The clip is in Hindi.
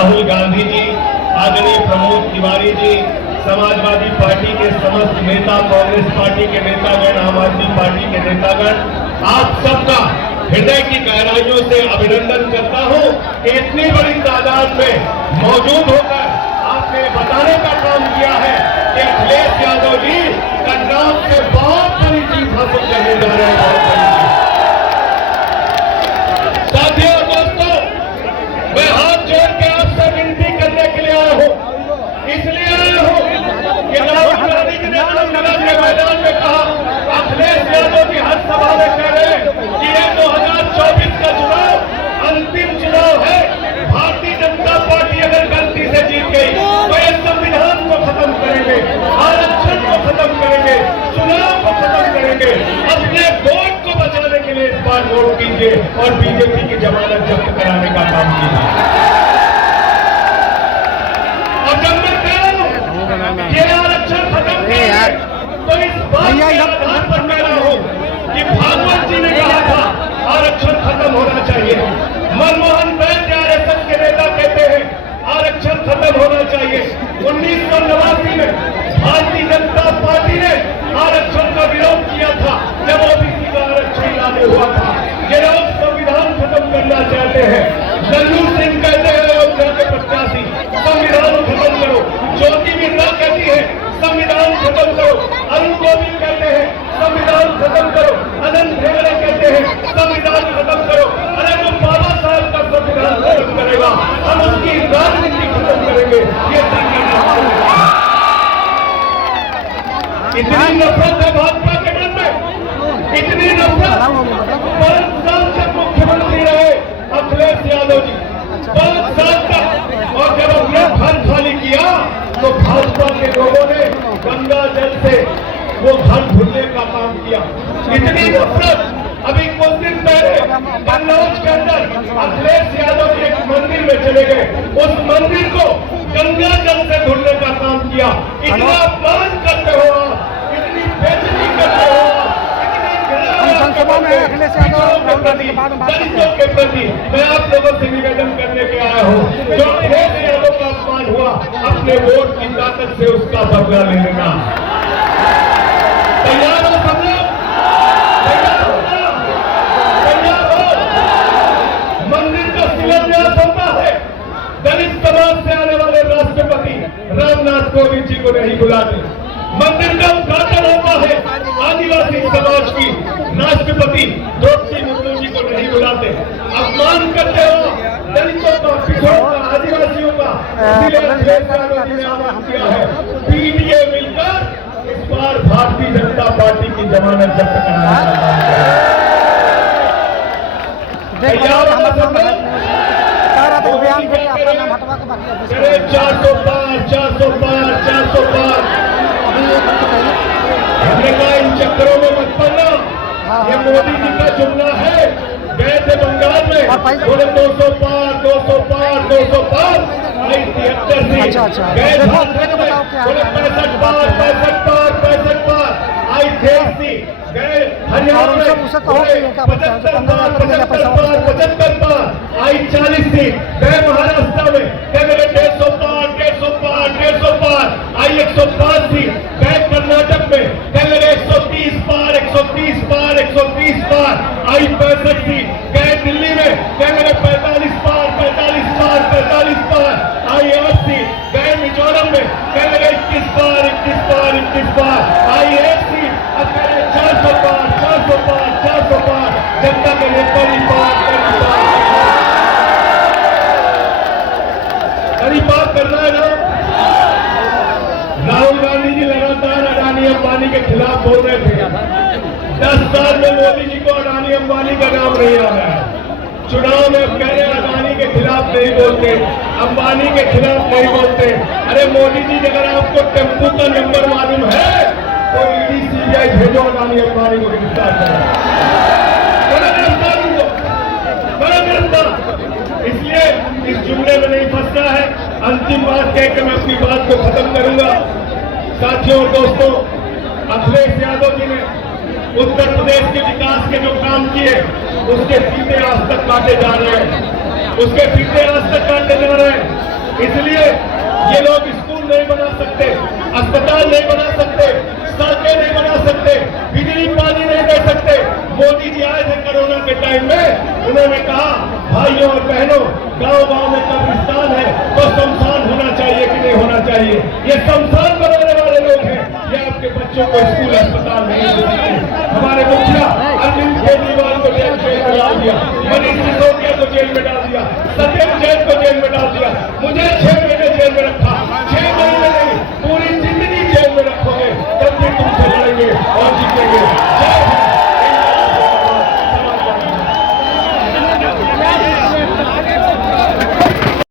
राहुल गांधी जी, आदरणीय प्रमोद तिवारी जी, समाजवादी पार्टी के समस्त नेता, कांग्रेस पार्टी के नेतागण, आम आदमी पार्टी के नेतागण, आप सबका हृदय की गहराइयों से अभिनंदन करता हूं कि इतनी बड़ी तादाद में मौजूद होकर आपने बताने का काम किया है कि अखिलेश यादव जी कन्नौज से बहुत बड़ी जीत हासिल करने जा रहे हैं। बहुत बड़ी साथियों और दोस्तों, मैं हाथ जोड़ के आपसे विनती करने के लिए आया हूं, इसलिए आया हूं कि राहुल गांधी जी ने रामलला के मैदान में कहा, अखिलेश यादव जी हर सभा में कह रहे हैं कि ये 2024 का चुनाव अंतिम चुनाव है। भारतीय जनता पार्टी अगर गलती से जीत गई तो ये संविधान को खत्म करेंगे, आरक्षण को खत्म करेंगे, चुनाव को खत्म करेंगे। अपने वोट को बचाने के लिए इस बार वोट कीजिए और बीजेपी की जमानत जब्त कराने का काम कीजिए। और जब मैं कह रहा हूं ये आरक्षण खत्म करेंगे तो इस बात के आधार पर कह रहा हूं कि भागवत जी ने कहा था आरक्षण खत्म होना चाहिए। मनमोहन वैद्य आरएसएस के नेता कहते हैं आरक्षण खत्म होना चाहिए। 1989 में भारतीय जनता पार्टी ने आरक्षण का विरोध किया था जब ओबीसी का आरक्षण लागू हुआ था। ये लोग संविधान खत्म करना चाहते हैं। लल्लू सिंह कहते हैं अयोध्या के प्रत्याशी संविधान खत्म करो। ज्योति मिर्जा कहती है संविधान खत्म करो। अरुण गोविल कहते हैं संविधान खत्म करो। अनंत हेगड़े कहते हैं संविधान खत्म करो। अरे जो बाबा साहब का संविधान खत्म करेगा हम उसकी राजनीति खत्म करेंगे। ये इतनी नफरत है भाजपा के मन में, इतनी नफरत। 5 साल तक मुख्यमंत्री रहे अखिलेश यादव जी, 5 साल तक। और जब अपने घर खाली किया तो भाजपा के लोगों ने गंगा जल से वो घर धुलने का काम किया। इतनी नफरत। अभी कुछ दिन पहले कन्नौज के अंदर अखिलेश यादव जी एक मंदिर में चले गए, उस मंदिर को गंगा जल से धुलने का काम किया। इतना अपमान करते हो आप, इतनी बेइज्जती करते हो आप, दलितों के प्रति मैं आप लोगों से निवेदन करने के आया हूँ। जो अखिलेश यादव का अपमान हुआ, अपने वोट की ताकत से उसका बदला ले लेना। तैयार हो सब लोग? तैयार हो? तैयार हो? मंदिर का शिलान्यास होता है। दलित समाज से आने वाले राष्ट्रपति रामनाथ कोविंद जी को नहीं बुलाते। मंदिर का उद्घाटन होता है, आदिवासी समाज की राष्ट्रपति द्रौपदी मुर्मू जी को नहीं बुलाते। अपमान करते हो दलितों का, पिछड़ों का, आदिवासियों का। इसलिए अखिलेश यादव जी ने आह्वान किया है पीडीए मिलकर इस बार भारतीय जनता पार्टी की जमानत जब्त कराने का काम करें। तैयार हो सब लोग? 400 पार, 400 पार, 400 पार। हमने कहा इन चक्करों में मत पड़ना, ये मोदी जी का जुमला है। गए थे बंगाल में, बोले 200 पार, 200 पार, 200 पार। आई 73 सीट। गए झारखंड में, बोले 65 पार, 65 पार, 65 पार। आई 23 सीट। गए हरियाणा में, 75 पार, 75 पार, 75 पार। आई 40 सीट। गए महाराष्ट्र में, कह गए 150 पार, 150 पार, 150 पार। आई 105 सीट। गए कर्नाटक में, कह गए 130 पार, 130 पार, 130 पार। आई 65 सीट। गए दिल्ली में, कह गए 45 पार, 45 पार, 45 पार। आई 8 सीट। गए मिजोरम में, कह गए 21 पार, 21 पार, 21 पार। आई 1 सीट। अब कह रहे 400 पार, 400 पार, 400 पार। जनता के लिए बड़ी बात कर रहा है ना। राहुल गांधी जी लगातार अडानी अंबानी के खिलाफ बोल रहे थे। 10 साल में मोदी जी को अडानी अंबानी का नाम नहीं आ रहा है। चुनाव में कह रहे अडानी के खिलाफ नहीं बोलते, अंबानी के खिलाफ नहीं बोलते। अरे मोदी जी अगर आपको टेम्पू का नंबर मालूम है तो ईडी सीबीआई भेजो अडानी अंबानी को गिरफ्तार करो। इसलिए इस जुमले में नहीं फंसना है। अंतिम बात कहकर मैं अपनी बात को खत्म करूंगा। साथियों और दोस्तों, अखिलेश यादव जी ने उत्तर प्रदेश के विकास के जो काम किए उसके फीते आज तक काटे जा रहे हैं, उसके फीते आज तक काटे जा रहे हैं। इसलिए ये लोग स्कूल नहीं बना सकते, अस्पताल नहीं बना सकते, सड़कें नहीं बना सकते, बिजली पानी नहीं दे सकते। मोदी जी आए थे कोरोना के टाइम में, उन्होंने कहा भाइयों और बहनों, गांव-गांव में कब्रिस्तान है तो शमशान होना चाहिए कि नहीं होना चाहिए। ये शमशान बनाने वाले लोग हैं, ये आपके बच्चों को स्कूल अस्पताल नहीं दे सकते। हमारे मुखिया अरविंद केजरीवाल को जेल में डाल दिया, मनीष सिसोदिया को जेल में डाल दिया, सत्यम जैन को जेल में डाल दिया। मुझे 6